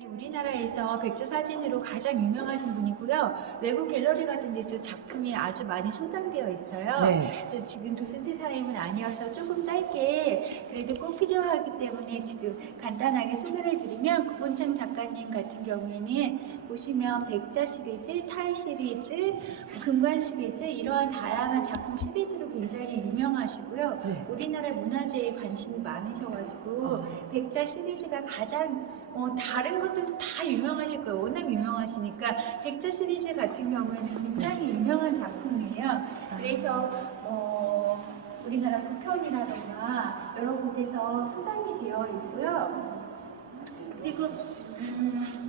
우리나라에서 백제 사진으로 가장 유명하신 분이고요. 외국 갤러리 같은 데서 작품이 아주 많이 소장되어 있어요. 네. 그래서 지금 도슨트 타임은 아니어서 조금 짧게 그래도 꼭 필요하기 때문에 지금 간단하게 소개를 해드리면, 구본창 작가님 같은 경우에는 보시면 백자 시리즈, 탈 시리즈, 금관 시리즈, 이러한 다양한 작품 시리즈로 굉장히 유명하시고요. 네. 우리나라 문화재에 관심이 많으셔가지고 백자 시리즈가 가장 다른 것들도 다 유명하실 거예요. 워낙 유명하시니까 백자 시리즈 같은 경우에는 굉장히 유명한 작품이에요. 그래서 우리나라 국현이라던가 여러 곳에서 소장이 되어 있고요. 그리고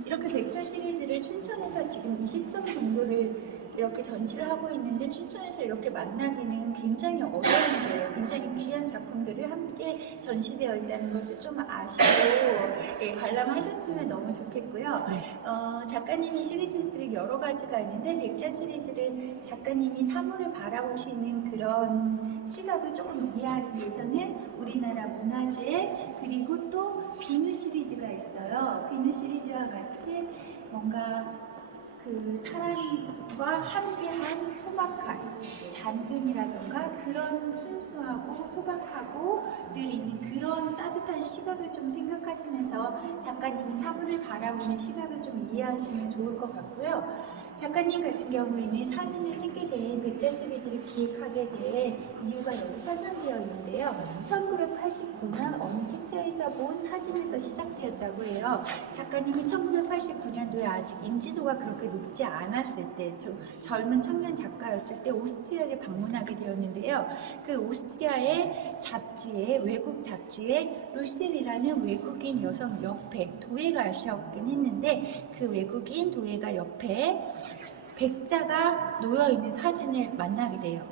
이렇게 백자 시리즈를 춘천에서 지금 20점 정도를 이렇게 전시를 하고 있는데, 춘천에서 이렇게 만나기는 굉장히 어려운 일이에요. 굉장히 귀한 작품들을 함께 전시되어 있다는 것을 좀 아시고 관람하셨으면 너무 좋겠고요. 작가님이 시리즈들이 여러 가지가 있는데, 백자 시리즈를 작가님이 사물을 바라보시는 그런 시각을 조금 이해하기 위해서는 우리나라 문화재, 그리고 또 비누 시리즈가 있어요. 비누 시리즈와 같이 뭔가 그 사람과 함께한 소박한 잔금이라던가 그런 순수하고 소박하고 늘 있는 그런 따뜻한 시각을 좀 생각하시면서 작가님이 사물을 바라보는 시각을 좀 이해하시면 좋을 것 같고요. 작가님 같은 경우에는 사진을 찍게 된 백자 시리즈를 기획하게 된 이유가 여기 설명되어 있는데요. 1989년 어느 책자에서 본 사진에서 시작되었다고 해요. 작가님이 1989년도에 아직 인지도가 그렇게 높지 않았을 때, 좀 젊은 청년 작가였을 때 오스트리아를 방문하게 되었는데요. 그 오스트리아의 잡지에, 외국 잡지에 루실이라는 외국인 여성 옆에 도예가 하셨긴 했는데, 그 외국인 도예가 옆에 백자가 놓여있는 사진을 만나게 돼요.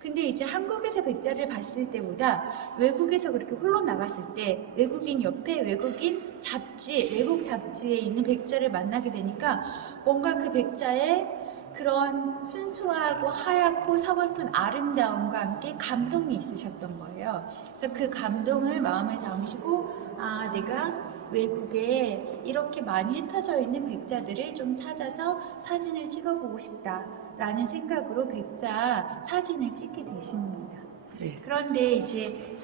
근데 이제 한국에서 백자를 봤을 때보다 외국에서 그렇게 홀로 나갔을 때 외국인 옆에 외국인 잡지, 외국 잡지에 있는 백자를 만나게 되니까 뭔가 그 백자의 그런 순수하고 하얗고 서글픈 아름다움과 함께 감동이 있으셨던 거예요. 그래서 그 감동을 마음에 담으시고, 아, 내가 외국에 이렇게 많이 흩어져 있는 백자들을 좀 찾아서 사진을 찍어보고 싶다라는 생각으로 백자 사진을 찍게 되십니다. 그런데 이제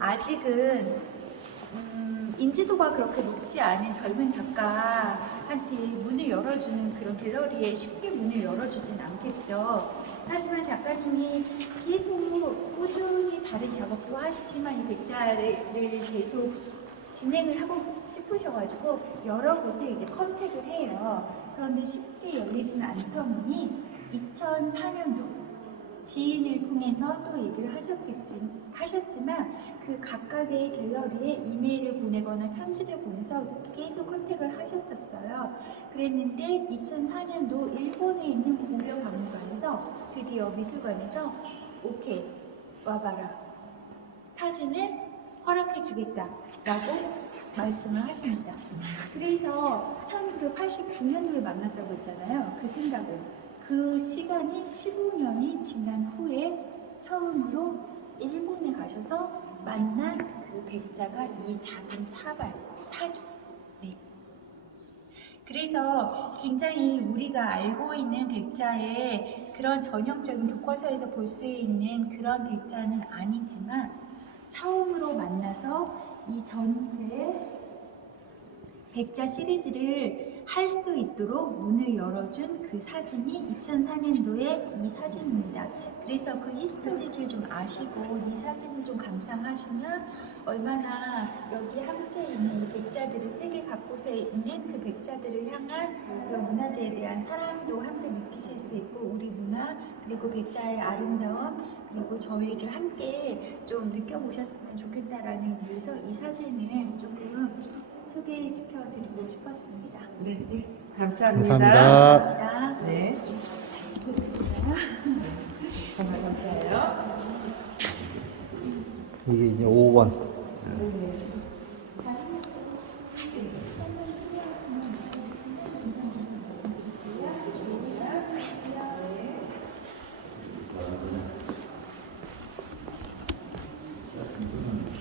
아직은 인지도가 그렇게 높지 않은 젊은 작가한테 문을 열어주는 그런 갤러리에 쉽게 문을 열어주진 않겠죠. 하지만 작가님이 계속 꾸준히 다른 작업도 하시지만 이 백자를 계속 진행을 하고 싶으셔가지고 여러 곳에 이제 컨택을 해요. 그런데 쉽게 열리지는 않던 문이 2004년도 지인을 통해서 또 얘기를 하셨지만 그 각각의 갤러리에 이메일을 보내거나 편지를 보내서 계속 컨택을 하셨었어요. 그랬는데 2004년도 일본에 있는 고려 박물관에서 드디어 미술관에서 오케이, 와봐라, 사진을 허락해주겠다라고 말씀을 하십니다. 그래서 1989년도에 만났다고 했잖아요. 그 생각을. 그 시간이 15년이 지난 후에 처음으로 일본에 가셔서 만난 그 백자가 이 작은 사기. 네. 그래서 굉장히 우리가 알고 있는 백자의 그런 전형적인 교과서에서 볼 수 있는 그런 백자는 아니지만, 처음으로 만나서 이 전체 백자 시리즈를 할 수 있도록 문을 열어준 그 사진이 2004년도의 이 사진입니다. 그래서 그 히스토리를 좀 아시고 이 사진을 좀 감상하시면 얼마나 여기 함께 있는 이 백자들을, 세계 각곳에 있는 그 백자들을 향한 그런 문화재에 대한 사랑도 함께 느끼실 수 있고, 우리 문화 그리고 백자의 아름다움 그리고 저희를 함께 좀 느껴보셨으면 좋겠다라는 이유에서 이 사진을 조금 소개시켜드리고 싶었습니다. 네. 감사합니다. 감사합니다. 네. 정말 감사해요. 이게 이제 5번.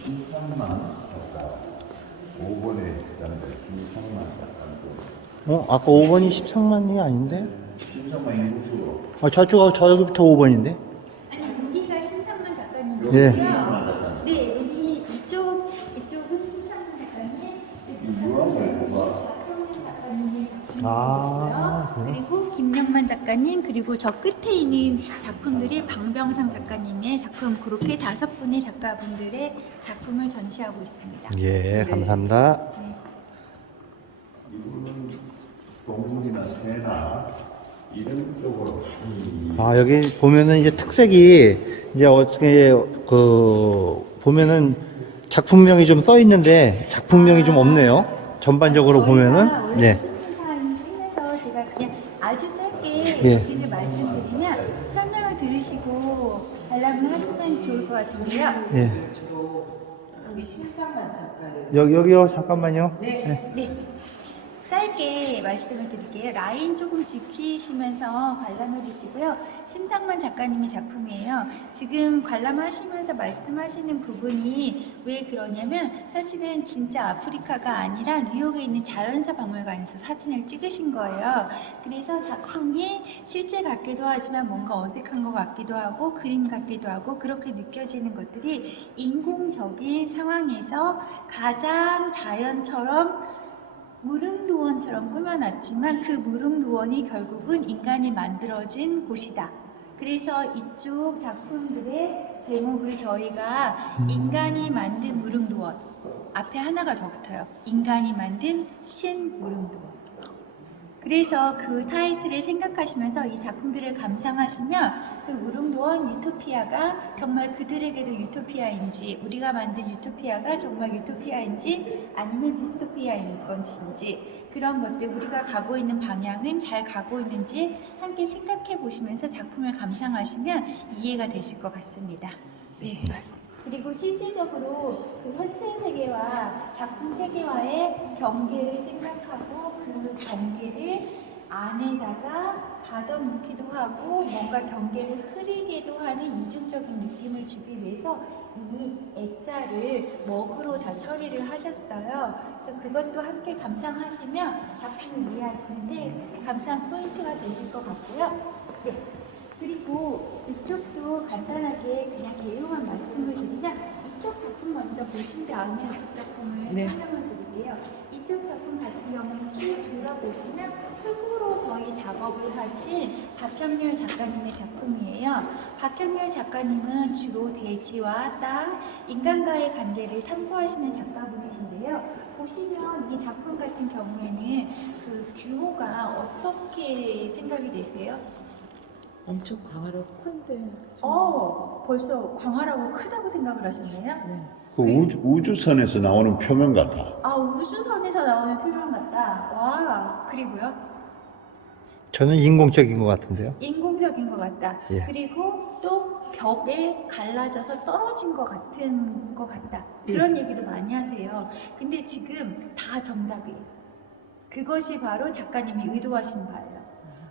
김창만 작가, 5번에 남자 김창만 작가. 아까 5번이 13만이 아닌데? 신상만 이국수로. 저기부터 5번인데? 아니 여기가 신상만 작가님이시고요. 예. 네, 여기 이쪽은 신상만 작가님, 유황을 뭐가? 박정민 작가님의 아, 작품이고요. 그리고 김영만 작가님, 그리고 저 끝에 있는 작품들이 방병상 작가님의 작품, 그렇게 5분의 작가분들의 작품을 전시하고 있습니다. 예, 감사합니다. 네. 이분은 동물이나 새나 이런 쪽으로 많이. 아, 여기 보면은 이제 특색이 이제 어떻게 보면은 작품명이 좀 써 있는데 작품명이 좀 없네요. 전반적으로 보면은 네. 서 제가 그냥 아주 짧게 예. 얘기를 말씀드리면 설명을 들으시고 관람을 하시면 좋을 것 같은데요. 예. 여기 신상만 작가예요. 여기요, 잠깐만요. 네. 네. 짧게 말씀을 드릴게요. 라인 조금 지키시면서 관람해 주시고요. 심상만 작가님의 작품이에요. 지금 관람하시면서 말씀하시는 부분이 왜 그러냐면 사실은 진짜 아프리카가 아니라 뉴욕에 있는 자연사 박물관에서 사진을 찍으신 거예요. 그래서 작품이 실제 같기도 하지만 뭔가 어색한 것 같기도 하고 그림 같기도 하고 그렇게 느껴지는 것들이 인공적인 상황에서 가장 자연처럼 무릉도원처럼 꾸며놨지만 그 무릉도원이 결국은 인간이 만들어진 곳이다. 그래서 이쪽 작품들의 제목을 저희가 인간이 만든 무릉도원, 앞에 하나가 더 붙어요. 인간이 만든 신무릉도원. 그래서 그 타이틀을 생각하시면서 이 작품들을 감상하시면 그 무릉도원 유토피아가 정말 그들에게도 유토피아인지, 우리가 만든 유토피아가 정말 유토피아인지 아니면 디스토피아인 것인지, 그런 것들, 우리가 가고 있는 방향은 잘 가고 있는지 함께 생각해 보시면서 작품을 감상하시면 이해가 되실 것 같습니다. 네. 그리고 실질적으로 그 현실 세계와 작품 세계와의 경계를 생각하고 그 경계를 안에다가 가둬놓기도 하고 뭔가 경계를 흐리게도 하는 이중적인 느낌을 주기 위해서 이 액자를 먹으로 다 처리를 하셨어요. 그래서 그것도 함께 감상하시면 작품을 이해하시는데 감상 포인트가 되실 것 같고요. 네. 그리고 이쪽도 간단하게 그냥 개요한 말씀을 드리면 이쪽 작품 먼저 보신 다음에 이쪽 작품을 네. 설명을 드릴게요. 이쪽 작품 같은 경우는 쭉 들어보시면 흙으로 거의 작업을 하신 박현렬 작가님의 작품이에요. 박현렬 작가님은 주로 대지와 땅, 인간과의 관계를 탐구하시는 작가분이신데요. 보시면 이 작품 같은 경우에는 그 규모가 어떻게 생각이 되세요? 엄청 광활하고 큰데. 벌써 광활하고 크다고 생각을 하셨네요? 네. 그 우주선에서 나오는 표면 같아. 아, 우주선에서 나오는 표면 같다. 와, 그리고요? 저는 인공적인 것 같은데요. 인공적인 것 같다. 예. 그리고 또 벽에 갈라져서 떨어진 것 같은 것 같다. 그런 얘기도 많이 하세요. 근데 지금 다 정답이에요. 그것이 바로 작가님이 의도하신 바예요.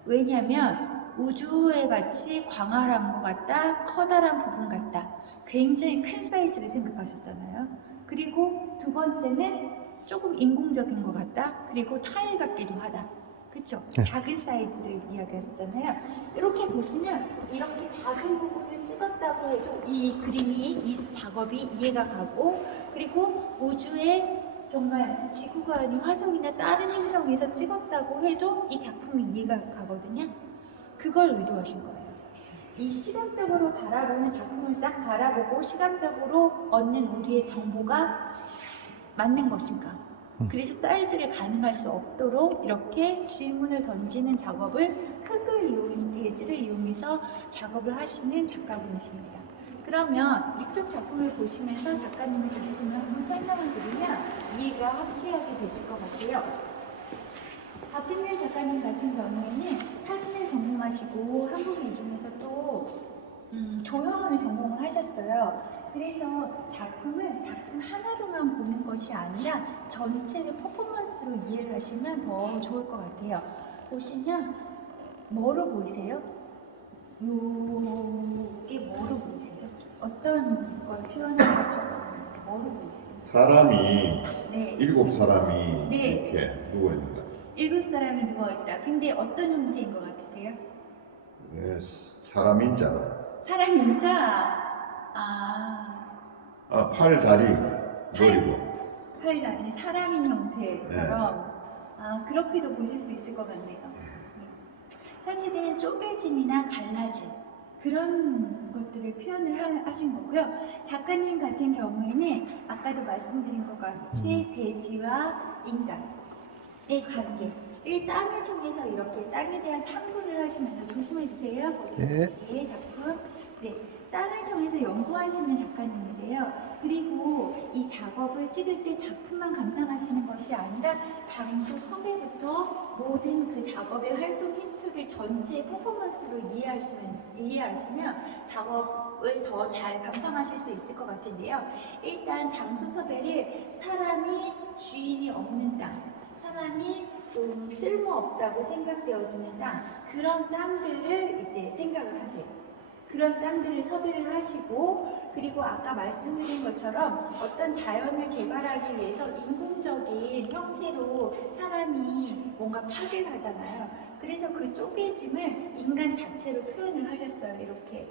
왜냐하면 우주에 같이 광활한 것 같다, 커다란 부분 같다. 굉장히 큰 사이즈를 생각하셨잖아요. 그리고 두 번째는 조금 인공적인 것 같다. 그리고 타일 같기도 하다. 그쵸? 네. 작은 사이즈를 이야기하셨잖아요. 이렇게 보시면 이렇게 작은 부분을 찍었다고 해도 이 그림이, 이 작업이 이해가 가고, 그리고 우주에 정말 지구가 아닌 화성이나 다른 행성에서 찍었다고 해도 이 작품이 이해가 가거든요. 그걸 의도하신 거예요. 이 시각적으로 바라보는 작품을 딱 바라보고 시각적으로 얻는 우리의 정보가 맞는 것인가? 그래서 사이즈를 가늠할 수 없도록 이렇게 질문을 던지는 작업을 흙을 이용해서, 대지를 이용해서 작업을 하시는 작가분이십니다. 그러면 이쪽 작품을 보시면서 작가님의 작품을 한번 설명을 드리면 이해가 확실하게 되실 것 같아요. 박현렬 작가님 같은 경우에는 사진을 전공하시고 한국 이중에서 또 조형을 전공을 하셨어요. 그래서 작품을 작품 하나로만 보는 것이 아니라 전체를 퍼포먼스로 이해를 하시면 더 좋을 것 같아요. 보시면 뭐로 보이세요? 요게 뭐로 보이세요? 어떤 걸 표현한 것처럼 뭐로 보이세요? 사람이 네. 7 사람이 네. 이렇게 누워 있는 것 같아. 7사람이 누워있다. 근데 어떤 형태인 것 같으세요? 네, 사람 인자로. 사람 인자? 팔, 다리, 머리고. 팔, 다리, 사람인 형태처럼 그렇게도 보실 수 있을 것 같네요. 사실은 쪼개짐이나 갈라짐 그런 것들을 표현을 하신 거고요. 작가님 같은 경우에는 아까도 말씀드린 것 같이 돼지와 인간의 관계를 땅을 통해서 이렇게 땅에 대한 탐구를 하시면서 조심해 주세요. 네. 네, 작품. 네, 땅을 통해서 연구하시는 작가님이세요. 그리고 이 작업을 찍을 때 작품만 감상하시는 것이 아니라 장소 섭외부터 모든 그 작업의 활동 히스토리 전체 퍼포먼스로 이해하시면 작업을 더 잘 감상하실 수 있을 것 같은데요. 일단 장소 섭외를 사람이 주인이 없는 땅, 사람이 좀 쓸모없다고 생각되어지는 땅, 그런 땅들을 이제 생각을 하세요. 그런 땅들을 섭외를 하시고, 그리고 아까 말씀드린 것처럼 어떤 자연을 개발하기 위해서 인공적인 형태로 사람이 뭔가 파괴를 하잖아요. 그래서 그 쪼개짐을 인간 자체로 표현을 하셨어요. 이렇게.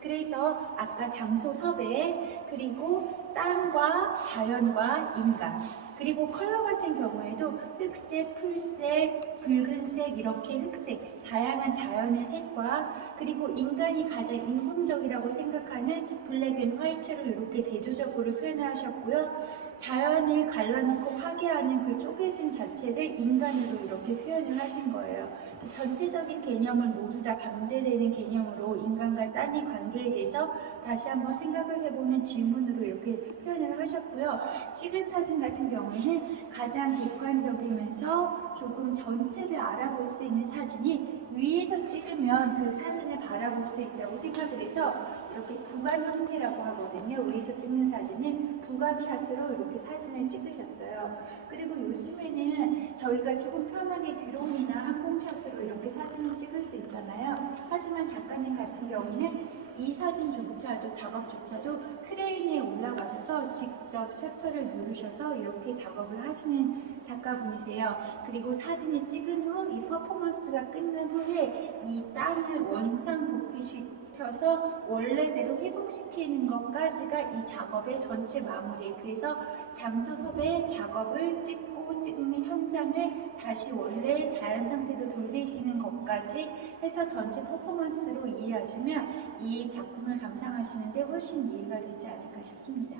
그래서 아까 장소 섭외, 그리고 땅과 자연과 인간, 그리고 컬러 같은 경우에도 흑색, 풀색, 붉은색 이렇게 흑색, 다양한 자연의 색과 그리고 인간이 가장 인공적이라고 생각하는 블랙 앤 화이트로 이렇게 대조적으로 표현을 하셨고요. 자연을 갈라놓고 파괴하는 그 쪼개짐 자체를 인간으로 이렇게 표현을 하신 거예요. 전체적인 개념을 모두 다 반대되는 개념으로 인간과 땅의 관계에 대해서 다시 한번 생각을 해보는 질문으로 이렇게 표현을 하셨고요. 찍은 사진 같은 경우에는 가장 객관적이면서 조금 전체를 알아볼 수 있는 사진이 위에서 찍으면 그 사진을 바라볼 수 있다고 생각을 해서 이렇게 부감 형태라고 하거든요. 위에서 찍는 사진은 부감샷으로 이렇게 사진을 찍으셨어요. 그리고 요즘에는 저희가 조금 편하게 드론이나 항공샷으로 이렇게 사진을 찍을 수 있잖아요. 하지만 작가님 같은 경우는 이 사진조차도 작업조차도 크레인에 올라가셔서 직접 셔터를 누르셔서 이렇게 작업을 하시는 작가분이세요. 그리고 사진을 찍은 후 이 퍼포먼스가 끝난 후에 이 땅을 원상복귀시켜서 원래대로 회복시키는 것까지가 이 작업의 전체 마무리. 그래서 장소 섭외 작업을 찍고 찍는 현장을 다시 원래 자연 상태로 돌리시는 것까지 해서 전체 퍼포먼스로 이해하시면 이 작품을 감상하시는데 훨씬 이해가 되지 않을까 싶습니다.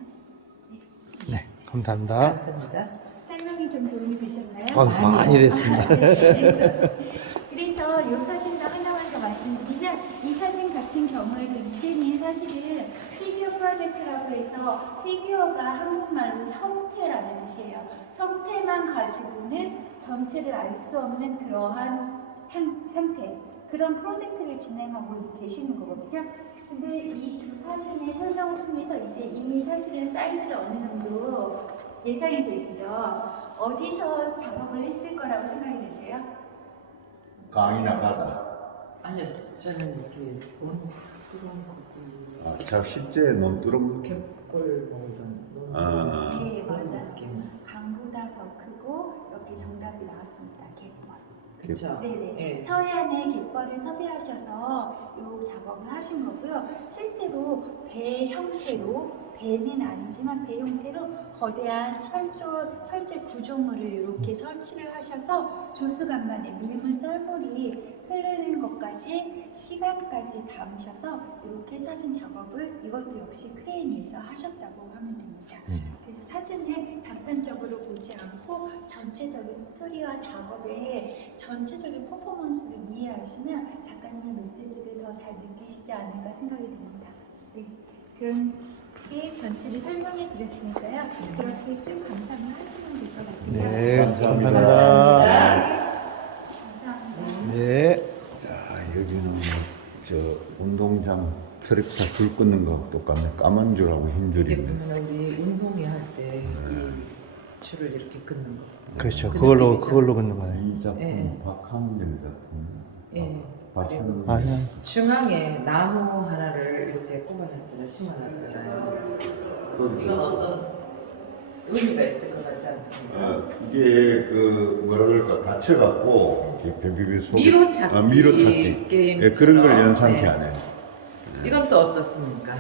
네, 감사합니다. 감사합니다. 설명이 좀 도움이 되셨나요? 많이 됐습니다. 그래서 이 사진도 하나만 더 말씀드리면 이 사진 같은 경우에도 이제는 사실은 피규어 프로젝트라고 해서 피규어가 한국말로 형태라는 뜻이에요. 형태만 가지고는 전체를 알 수 없는 그러한 상태, 그런 프로젝트를 진행하고 계시는 거거든요. 근데 이 두 사진의 설명을 통해서 이제 이미 사실은 사이즈가 어느 정도 예상이 되시죠? 어디서 작업을 했을 거라고 생각이 되세요? 강이나 바다. 아니요, 저는 이렇게 그런 자, 실제 논두렁. 갯벌 뭐 이런 네, 그런 맞아요. 느낌. 강보다 더 크고 여기 정답이 나왔습니다. 갯벌. 그렇죠. 네네. 예. 서해안에 갯벌을 섭외하셔서 이 작업을 하신 거고요. 실제로 배 형태로, 배는 아니지만 배 형태로 거대한 철제 구조물을 이렇게 설치를 하셔서 조수간만에 밀물 썰물이 흐르는 것까지 시간까지 담으셔서 이렇게 사진 작업을 이것도 역시 크레인 위에서 하셨다고 하면 됩니다. 그래서 사진을 단편적으로 보지 않고 전체적인 스토리와 작업의 전체적인 퍼포먼스를 이해하시면 작가님의 메시지를 더 잘 느끼시지 않을까 생각이 듭니다. 네, 그런 게 전체를 설명해 드렸으니까요. 그렇게 쭉 감상을 하시면 될 것 같아요. 네, 감사합니다. 감사합니다. 감사합니다. 네. 야, 여기는 저 운동장 트랙터 줄 끊는 거 똑같네. 까만 줄하고 흰 이게 줄이네. 보면 우리 운동회 할 때 이 줄을 이렇게 끊는 거. 그렇죠. 그걸로 긋는 거예요. 이 작품 예. 박한길 작품. 예. 박찬호. 아니요. 중앙에 나무 하나를 이렇게 꼽아놨잖아요. 심어놨잖아요. 이건 어떤 의미가 있을 것 같지 않습니까? 이게 그 뭐라 그럴까 닫혀갖고 이렇게 비비비 속에 미로찾기 미로찾기 게임처럼. 예, 그런 걸 연상케 네. 하네. 이건 또 어떻습니까?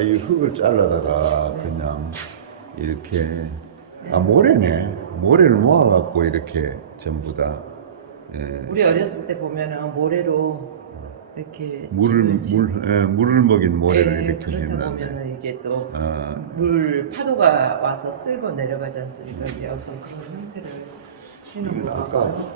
이 흙을 잘라다가 그냥 이렇게 모래네. 모래를 모아갖고 이렇게 전부 다 예, 우리 어렸을 때 보면은 모래로 이렇게 물을 먹인 모래를 예, 이렇게 그렇다 했는데. 보면은 이게 또 아, 물 파도가 와서 쓸고 내려가지 않습니까? 이제 어떤 그런 형태를 해놓은 이거 것 아까 같고요.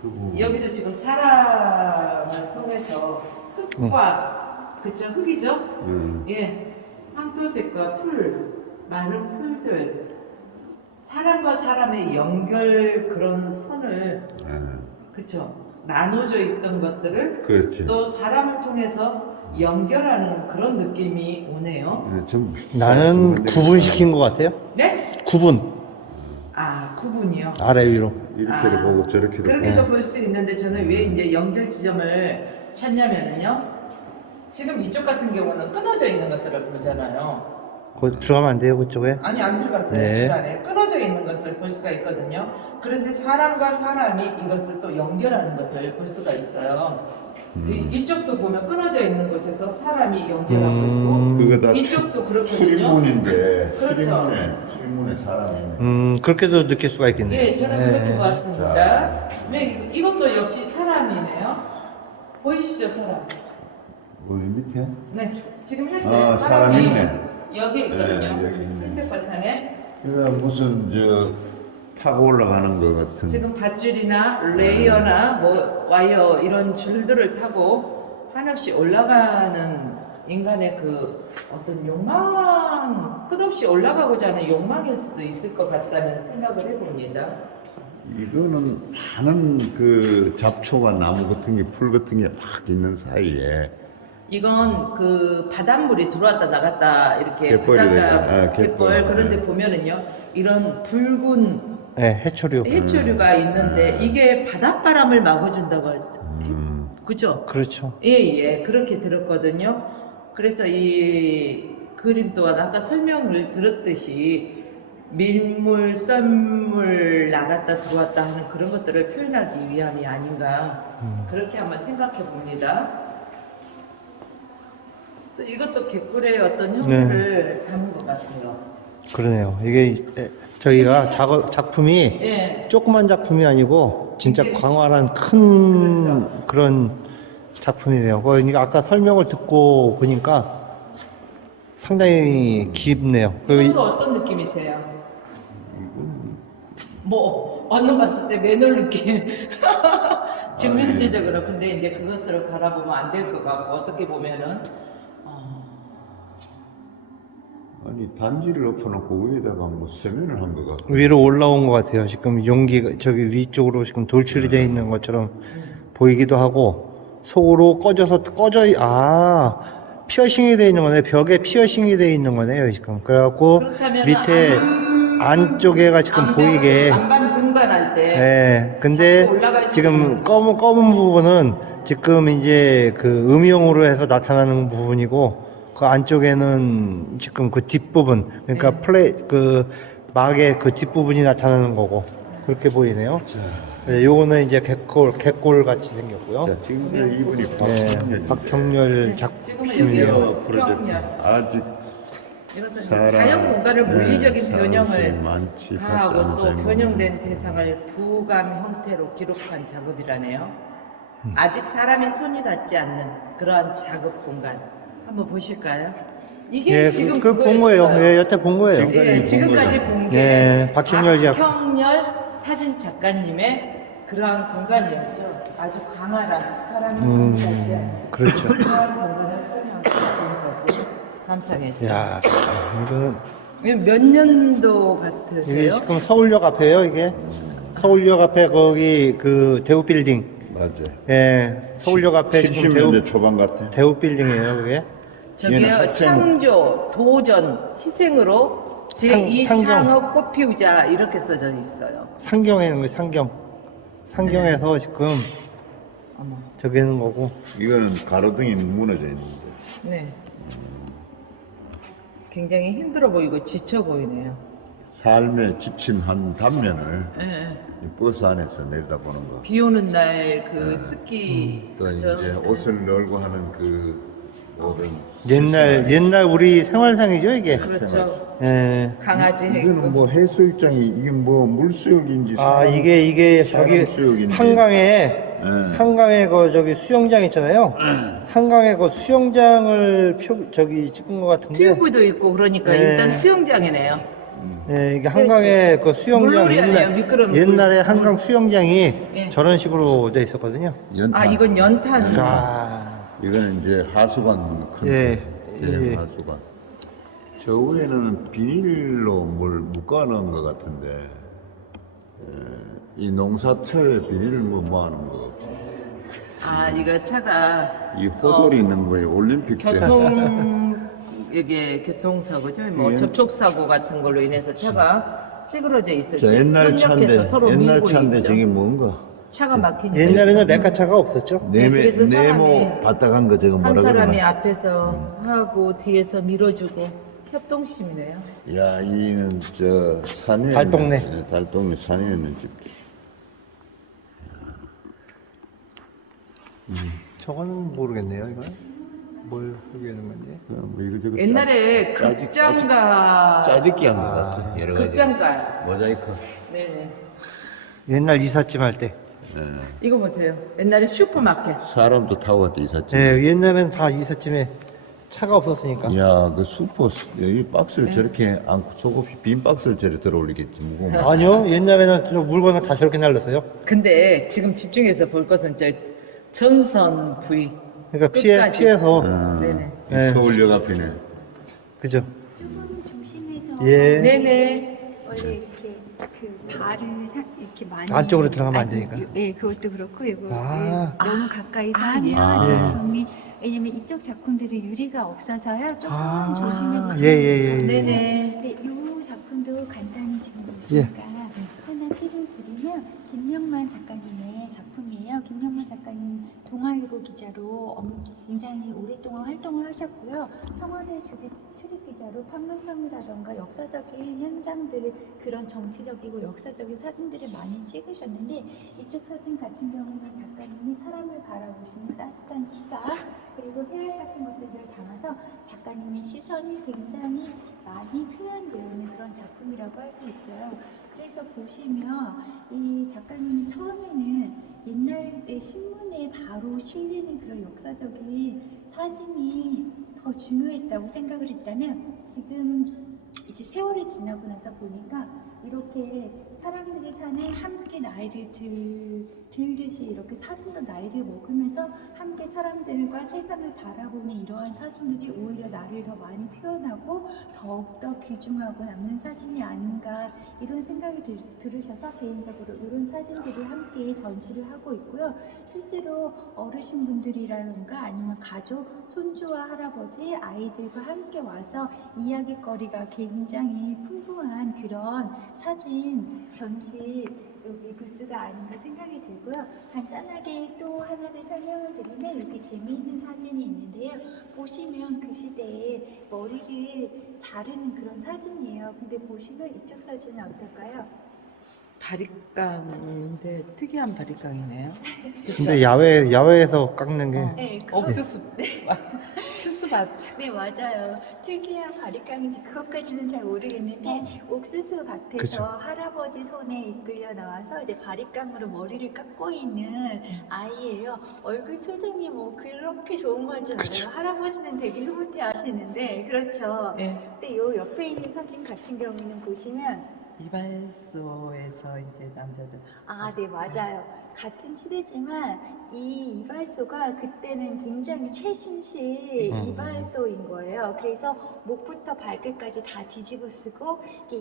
그 부분 여기도 지금 사람을 통해서 흙과 그쵸 흙이죠? 예, 황토색과 풀, 많은 풀들, 사람과 사람의 연결 그런 선을 그쵸 나눠져 있던 것들을 그렇지. 또 사람을 통해서 연결하는 그런 느낌이 오네요. 전부 나는 구분시킨 것 같아요. 네? 구분. 아 구분이요. 아래 위로. 이렇게도 아, 보고 저렇게도 그렇게도 보고. 볼 수 있는데 저는 왜 이제 연결 지점을 찾냐면은요. 지금 이쪽 같은 경우는 끊어져 있는 것들을 보잖아요. 거기 들어가면 안 돼요, 그쪽에? 아니 안 들어갔어요. 네. 중간에 끊어져 있는 것을 볼 수가 있거든요. 그런데 사람과 사람이 이것을 또 연결하는 것을 볼 수가 있어요. 이쪽도 보면 끊어져 있는 곳에서 사람이 연결하고 있고 그거 다 이쪽도 그렇거든요. 출입문인데 그렇죠. 출입문에 사람이 있네. 그렇게도 느낄 수가 있겠네요. 예, 저는 네. 그렇게 봤습니다. 네, 이것도 역시 사람이네요. 보이시죠, 사람? 어디 밑에? 네, 지금 현재 사람 사람이 있네. 여기 있거든요. 네, 여기 있네. 흰색 바탕에 이거 무슨 타고 올라가는 것 같은. 지금 밧줄이나 레이어나 뭐 와이어 이런 줄들을 타고 한없이 올라가는 인간의 그 어떤 욕망, 끝없이 올라가고자 하는 욕망일 수도 있을 것 같다는 생각을 해봅니다. 이거는 많은 그 잡초가 나무 같은 게 풀 같은 게 막 있는 사이에 이건 그 바닷물이 들어왔다 나갔다 이렇게 갯벌이 바닷가 되죠. 갯벌 갯벌. 그런데 보면은요 이런 붉은 네, 해초류. 해초류가 있는데 이게 바닷바람을 막아준다고 그죠? 그렇죠. 예, 그렇게 들었거든요. 그래서 이 그림 또한 아까 설명을 들었듯이 밀물, 썰물 나갔다 들어왔다 하는 그런 것들을 표현하기 위함이 아닌가 그렇게 한번 생각해 봅니다. 또 이것도 갯벌의 어떤 형태를 담은 것 같아요. 그러네요. 이게 저희가 작품이 예, 조그만 작품이 아니고 진짜 광활한 큰 그렇죠. 그런 작품이네요. 그러니까 아까 설명을 듣고 보니까 상당히 깊네요. 이건 어떤 느낌이세요? 뭐 어느 봤을 때 매놀 느낌. 지금 현재적으로 근데 이제 그것으로 바라보면 안 될 것 같고 어떻게 보면은 아니 단지를 엎어놓고 위에다가 뭐 세면을 한 것 같고. 위로 올라온 것 같아요. 지금 용기가 저기 위쪽으로 지금 돌출이 되어 있는 것처럼 보이기도 하고 속으로 피어싱이 되어 있는 거네. 벽에 피어싱이 되어 있는 거네요. 지금 그래갖고 그렇다면 밑에 안쪽에가 지금 보이게. 안반 등반할 때 네. 근데 자꾸 올라갈 수 지금 있는 검은 부분은 지금 이제 그 음영으로 해서 나타나는 부분이고 그 안쪽에는 지금 그 뒷부분 그러니까 그 막의 그 뒷부분이 나타나는 거고 그렇게 보이네요. 네, 요거는 이제 갯골 같이 생겼고요. 자, 지금 이분이 네, 박청렬 지금은 작품이에요. 여기요. 프로젝트 평면. 아직 이것도 사람, 자연 공간을 물리적인 사람들이 변형을 많지 가하고 않지 또 않나. 변형된 대상을 부감 형태로 기록한 작업이라네요. 아직 사람이 손이 닿지 않는 그러한 작업 공간 한번 보실까요? 이게 예, 지금 그걸 본 거예요. 그거였어요. 예, 여태 본 거예요. 예, 지금까지 본 게 예, 박형렬 작가. 박형렬 사진 작가님의 그러한 공간이었죠. 아주 광활한 사람이 손이 닿지 않는 그렇죠. 그러한 공간을 표현하고 지금까지 감상했죠. 야, 이거는 이거 몇 년도 이게 같으세요? 지금 서울역 앞에요, 이게. 서울역 앞에 거기 그 대우 빌딩. 맞아요. 예, 서울역 앞에 지금 70년대 초반 같아. 대우 빌딩이에요, 그게. 저기요 얘는 학생- 창조, 도전, 희생으로 제2 상경. 창업 꽃피우자 이렇게 써져 있어요. 상경에 있는 거 상경. 상경에서 지금 어머. 저기 있는 거고. 이거는 가로등이 무너져 있는데. 네. 굉장히 힘들어 보이고 지쳐 보이네요. 삶에 지친 한 단면을 예. 이 버스 안에서 내다보는 거. 비 오는 날 그 스키 또 그죠? 이제 옷을 널고 하는 그 모든 옛날 우리 생활상이죠, 이게. 그렇죠. 예. 강아지 해고. 이거는 뭐 해수욕장이 이게 뭐 물수욕인지 아, 사람- 이게 사람 저기 수욕인지. 한강에 예. 한강에 그 저기 수영장 있잖아요. 한강에 그 수영장을 저기 찍은 것 같은데. 튜브도 있고 그러니까 네. 일단 수영장이네요. 예, 이게 한강에 그 수영장 물놀이 아니에요? 미끄러운 옛날에 물. 한강 수영장이 예. 저런 식으로 돼 있었거든요. 연탄. 아 이건 연탄. 아, 이거는 이제 하수관 큰 예, 예, 예. 하수관. 저 위에는 비닐로 뭘 묶어놓은 것 같은데 이 농사터에 비닐을 뭐 모아놓은 거 같아. 아 이거 차가 이 호돌이 있는 거에 올림픽 때 교통 이게 교통사고죠. 뭐 예. 접촉사고 같은 걸로 인해서 차가 찌그러져 있을 저 때 옛날 차인데 협력해서 서로 옛날 밀고 차인데 있죠. 저게 뭔가 차가 막히니까 옛날에는 레카차가 없었죠. 그래서 네모 사람이- 바닥한 거 저거 한 뭐라 사람이 그러나? 앞에서 하고 뒤에서 밀어주고 협동심이네요. 야, 이는 저 산에 달동네. 있는, 달동네 산에 있는 집. 저거는 모르겠네요, 이거. 뭘 얘기하는 건지. 뭐 이거저거 옛날에 짜지- 극장가 짜집기 한 것 같아. 여러 가지. 극장가 모자이크. 네네 옛날 이삿짐 할 때. 예. 이거 보세요. 옛날에 슈퍼마켓 사람도 타고 갔다 이삿짐. 예, 옛날엔 다 이삿짐에 차가 없었으니까. 야, 그 슈퍼 이 박스를 네. 저렇게 안고 속없이 빈 박스를 저리 들어올리겠지 무거운 거. 아니요, 옛날에는 저 물건을 다 저렇게 날렸어요. 근데 지금 집중해서 볼 것은 저 전선 부위 그러니까 끝까지. 피해서. 네네. 이 네. 서울역 앞이네. 그죠? 조금 조심해서 예. 네네. 원래 이렇게 그 발을 이렇게 많이 안쪽으로 들어가면 안 아니, 되니까. 예, 그것도 그렇고 이거 아. 너무 가까이서 아, 하면 아. 작품이 왜냐면 이쪽 작품들이 유리가 없어서요. 조금 아, 조심해 주시면 예, 예, 예. 네네. 네, 이 작품도 간단히 지금 예. 보시니까 하나 팁을 드리면 김영만 작가님의 작품이에요. 김영만 작가님 동아일보 기자로 굉장히 오랫동안 활동을 하셨고요. 청와대 출입 기자로 판문점이라던가 역사적인 현장들을 그런 정치적이고 역사적인 사진들을 많이 찍으셨는데 이쪽 사진 같은 경우는 작가님이 사람을 바라보시는 따뜻한 시각 그리고 해알 같은 것들을 담아서 작가님의 시선이 굉장히 많이 표현되어 있는 그런 작품이라고 할 수 있어요. 그래서 보시면 이 작가님이 처음에는 옛날에 신문에 바로 실리는 그런 역사적인 사진이 더 중요했다고 생각을 했다면 지금 이제 세월이 지나고 나서 보니까 이렇게 사람들이 사는 함께 나이를 들듯이 이렇게 사진도 나이를 먹으면서 함께 사람들과 세상을 바라보는 이러한 사진들이 오히려 나를 더 많이 표현하고 더욱더 귀중하고 남는 사진이 아닌가 이런 생각이 들으셔서 개인적으로 이런 사진들을 함께 전시를 하고 있고요. 실제로 어르신분들이라든가 아니면 가족, 손주와 할아버지, 아이들과 함께 와서 이야기거리가 굉장히 풍부한 그런 사진 전시 여기 부스가 아닌가 생각이 들고요. 간단하게 또 하나를 설명을 드리면 여기 재미있는 사진이 있는데요. 보시면 그 시대에 머리를 자르는 그런 사진이에요. 근데 보시면 이쪽 사진은 어떨까요? 바리깡인데 특이한 바리깡이네요. 근데 야외에서 깎는 게. 네, 옥수수 수수밭. 네 맞아요. 특이한 바리깡인지 그것까지는 잘 모르겠는데 옥수수 밭에서 그쵸. 할아버지 손에 이끌려 나와서 이제 바리깡으로 머리를 깎고 있는 아이예요. 얼굴 표정이 뭐 그렇게 좋은 거 같진 않아요. 할아버지는 되게 흐뭇해 하시는데 그렇죠. 네. 근데 요 옆에 있는 사진 같은 경우는 보시면 이발소에서 이제 남자들. 아, 네, 맞아요. 같은 시대지만 이 이발소가 그때는 굉장히 최신식 이발소인 거예요. 그래서 목부터 발끝까지 다 뒤집어 쓰고 이게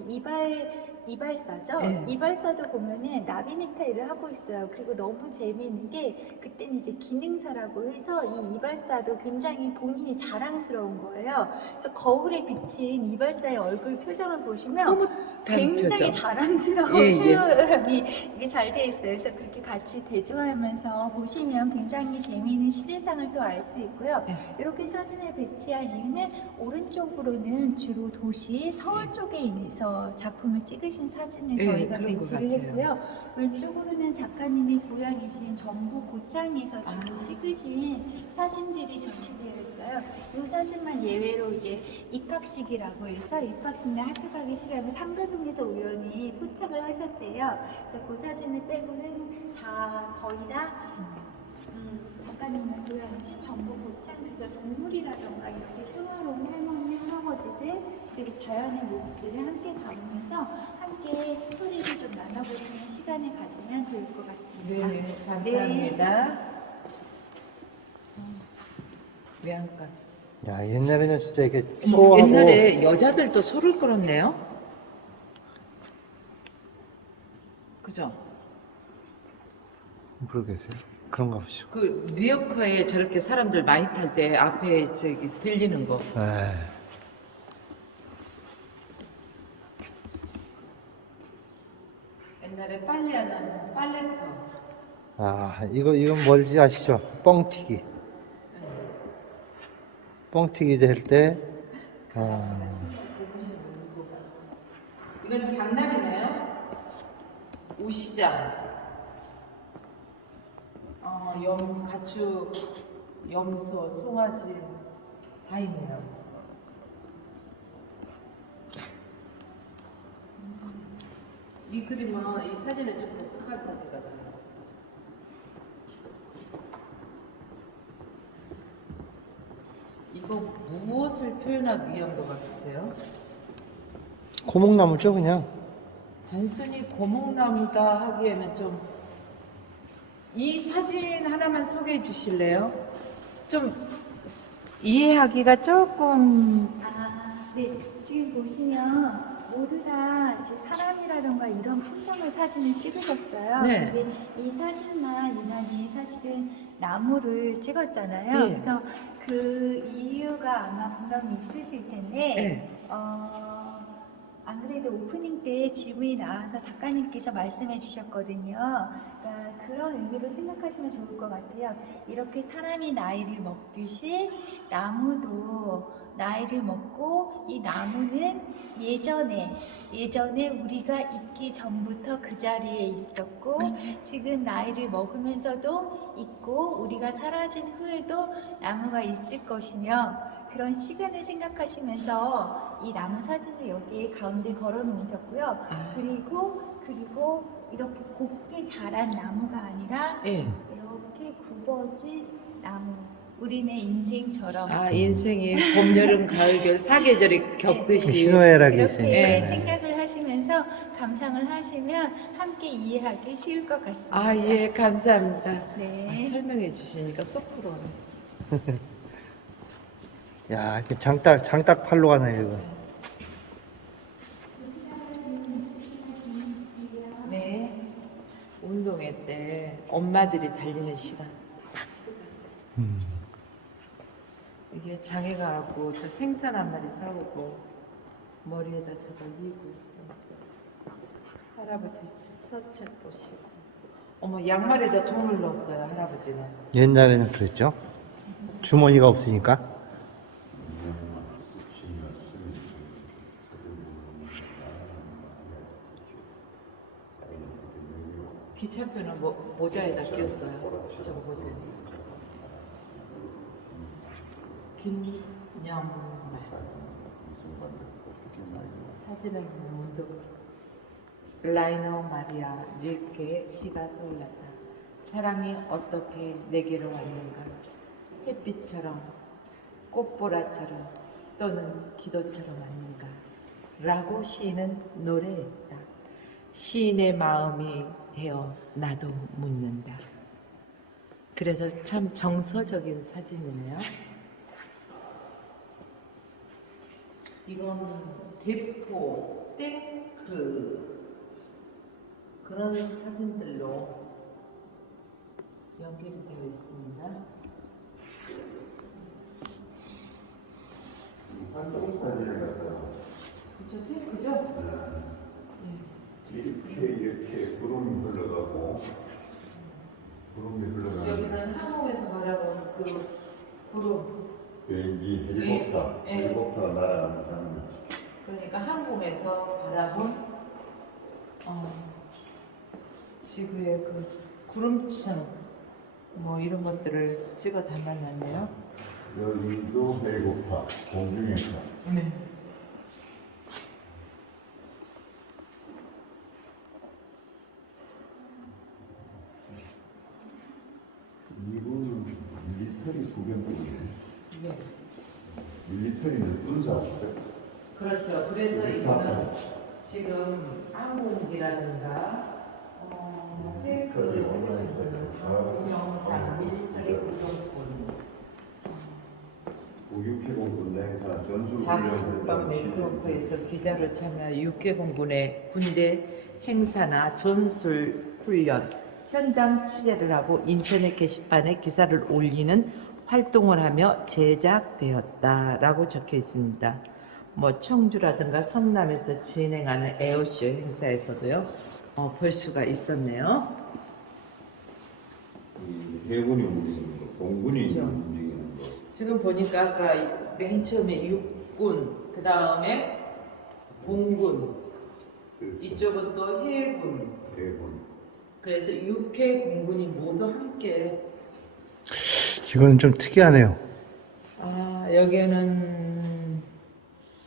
이발사죠. 네. 이발사도 보면은 나비 넥타이를 하고 있어요. 그리고 너무 재미있는 게 그때는 이제 기능사라고 해서 이 이발사도 굉장히 본인이 자랑스러운 거예요. 그래서 거울에 비친 이발사의 얼굴 표정을 보시면 굉장히 표정. 자랑스러운 예, 예. 표현이 이게 잘 돼 있어요. 그래서 그렇게 같이 대조하면서 보시면 굉장히 재미있는 시대상을 또 알 수 있고요. 네. 이렇게 사진을 배치한 이유는 오른쪽으로는 주로 도시 서울 쪽에 있어서 작품을 찍으신 사진을 네, 저희가 그런 것 배치를 같아요. 했고요. 왼쪽으로는 작가님이 고향이신 전북 고창에서 주로 찍으신 사진들이 전시되어 있어요. 이 사진만 예외로 이제 입학식이라고 해서 입학식날 학교 가기 싫으면 상가동에서 우연히 포착을 하셨대요. 그래서 그 사진을 빼고는 다 거의 다 작가님의 고향이신 전북 고창, 그래서 동물이라던가 이렇게 평화로운 할머니, 할아버지들 그리고 자연의 모습들을 함께 담으면서 함께 스토리를 좀 나눠보시는 시간을 가지면 좋을 것 같습니다. 네, 감사합니다. 외양간. 야, 옛날에는 진짜 이게 어머, 소하고 옛날에 여자들도 소를 끌었네요. 그죠? 모르겠어요. 그런가 보죠. 그 리어커에 저렇게 사람들 많이 탈 때 앞에 저기 들리는 거. 네. 옛날에 빨래하는 빨래터. 아, 이건 뭔지 아시죠? 뻥튀기. 뻥튀기 될 때, 이건 장날이네요. 우시장. 가축, 염소, 송아지 다 있네요. 이 그림은 이 사진은 좀 독특한 사진 같아요. 이거 무엇을 표현하기 위한 것 같으세요? 고목나무죠, 그냥. 단순히 고목나무다 하기에는 좀 이 사진 하나만 소개해 주실래요? 좀 이해하기가 조금 네. 지금 보시면 모두 다 이제 사람이라던가 이런 풍경의 사진을 찍으셨어요. 네. 근데 이 사진만 유난히 사실은 나무를 찍었잖아요. 네. 그래서 그 이유가 아마 분명히 있으실 텐데, 네. 안 그래도 오프닝 때 질문이 나와서 작가님께서 말씀해 주셨거든요. 그러니까 그런 의미로 생각하시면 좋을 것 같아요. 이렇게 사람이 나이를 먹듯이 나무도 나이를 먹고 이 나무는 예전에 우리가 있기 전부터 그 자리에 있었고 지금 나이를 먹으면서도 있고 우리가 사라진 후에도 나무가 있을 것이며 그런 시간을 생각하시면서 이 나무 사진을 여기 가운데 걸어 놓으셨고요. 그리고 이렇게 곱게 자란 나무가 아니라 예. 이렇게 굽어진 나무. 우리네 인생처럼 인생이 봄, 여름, 가을, 겨울 사계절이 겪듯이 희노애락이 이렇게 있으니까. 네. 생각을 하시면서 감상을 하시면 함께 이해하기 쉬울 것 같습니다. 예, 감사합니다. 네. 설명해 주시니까 쏙 들어오네. 야, 이렇게 장딱 팔로 가네, 이거. 네. 운동회 때 엄마들이 달리는 시간. 이게 장애가 하고 저 생선 한 마리 사오고 머리에다 저거 이고 할아버지 서책 보시고 어머 양말에다 돈을 넣었어요 할아버지는. 옛날에는 그랬죠. 주머니가 없으니까. 기차표는 모자에다 끼웠어요. 저거 보세요. 김영말 사진을 문득 라이너 마리아 릴케의 시가 떠올랐다. 사랑이 어떻게 내게로 왔는가? 햇빛처럼 꽃보라처럼 또는 기도처럼 왔는가? 라고 시인은 노래했다. 시인의 마음이 되어 나도 묻는다. 그래서 참 정서적인 사진이네요. 이건 대포, 탱크 그런 사진들로 연결이 되어 있습니다. 그쵸, 탱크죠? 이렇게 구름이 흘러가고 구름이 흘러가는 여기는 항공에서 바라본 그 구름. 비행기 헬리콥터 예. 헬리콥터가 날아가는 장면. 그러니까 항공에서 바라본 지구의 그 구름층 뭐 이런 것들을 찍어 담아놨네요. 여기도 헬리콥터 공중에서 네. 이거는 밀리터리 구경꾼이네. 네. 밀리터리는 군사시대. 그렇죠. 그래서 이거는 지금 항공기라든가 그 찍으신 분은 영상 밀리터리 구경꾼 육해공군 행사 전술 자국방 네트워크에서 기자로 참여 육해공군의 군대 행사나 전술 훈련 현장 취재를 하고 인터넷 게시판에 기사를 올리는 활동을 하며 제작되었다라고 적혀 있습니다. 뭐 청주라든가 성남에서 진행하는 에어쇼 행사에서도요 볼 수가 있었네요. 이 해군이 움직이는 거, 공군이 그렇죠. 움직이는 거. 지금 보니까 아까 맨 처음에 육군, 그 다음에 공군, 이쪽은 또 해군. 해군. 그래서 육해 공군이 모두 함께. 이건 좀 특이하네요. 아 여기는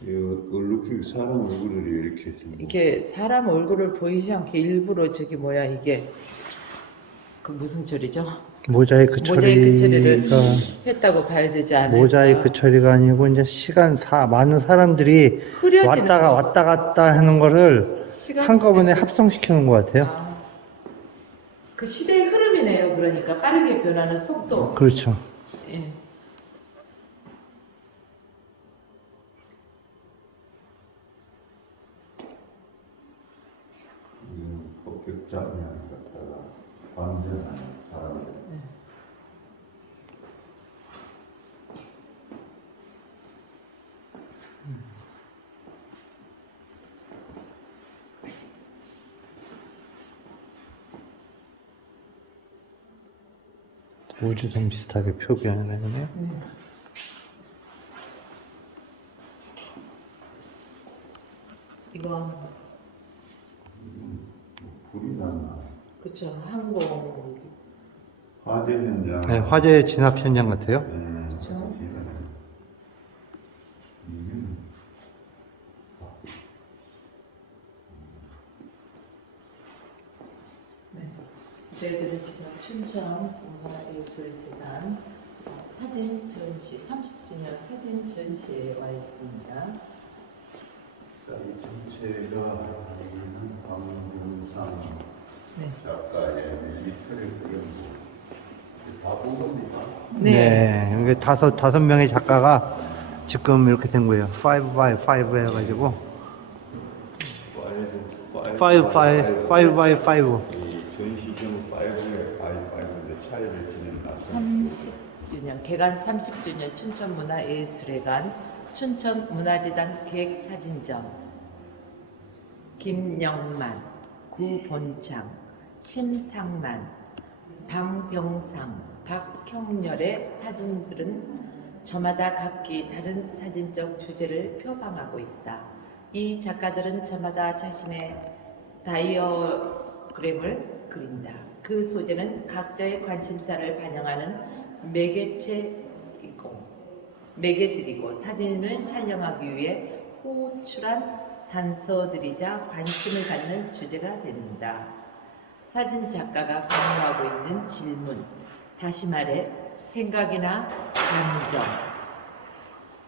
얼룩이 사람 얼굴을 이렇게 지금 이게 사람 얼굴을 보이지 않게 일부러 저기 뭐야 이게 그 무슨 처리죠? 모자이크 모자이크 처리를 처리가 했다고 봐야 되지 않을까? 모자이크 처리가 아니고 이제 많은 사람들이 흐려지는 왔다 갔다 하는 거를 시간 한꺼번에 속에서. 합성시켜 놓은 것 같아요. 아, 그 시대의 흐름이네요. 그러니까 빠르게 변하는 속도. 그렇죠. 예. 폭격장을 갖다가 완전한 사람들. 우주선 비슷하게 표기하네요. 이건 불이 났나? 그쵸 항공. 화재 현장. 네, 화재 진압 현장 같아요. 그쵸. 네. 저희들은 지금 춘천 문화예술재단 사진 전시 30주년 사진 전시에 와 있습니다. 이 전체가 박문상 네. 작가의 밀리터리 구경부. 다 본 겁니까? 네, 이게 다섯 명의 작가가 지금 이렇게 된 거예요. 5x5 해가지고 5x5. 이 전시점 5의 5의 차이를 지낸 30주년 개관 30주년 춘천문화예술회관 춘천문화재단 기획사진전 김영만, 구본창, 심상만, 방병상, 박형렬의 사진들은 저마다 각기 다른 사진적 주제를 표방하고 있다. 이 작가들은 저마다 자신의 다이어그램을 그린다. 그 소재는 각자의 관심사를 반영하는 매개들이고 사진을 촬영하기 위해 호출한 단서들이자 관심을 갖는 주제가 된다. 사진 작가가 강요하고 있는 질문, 다시 말해 생각이나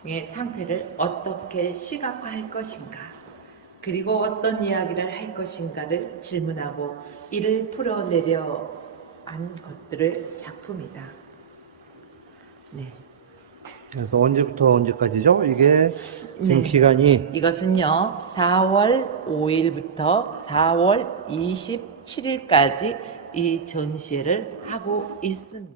감정의 상태를 어떻게 시각화할 것인가, 그리고 어떤 이야기를 할 것인가를 질문하고 이를 풀어내려 한 것들을 작품이다. 네. 그래서 언제부터 언제까지죠? 이게 지금 네. 기간이 이것은요 4월 5일부터 4월 27일까지 이 전시회를 하고 있습니다.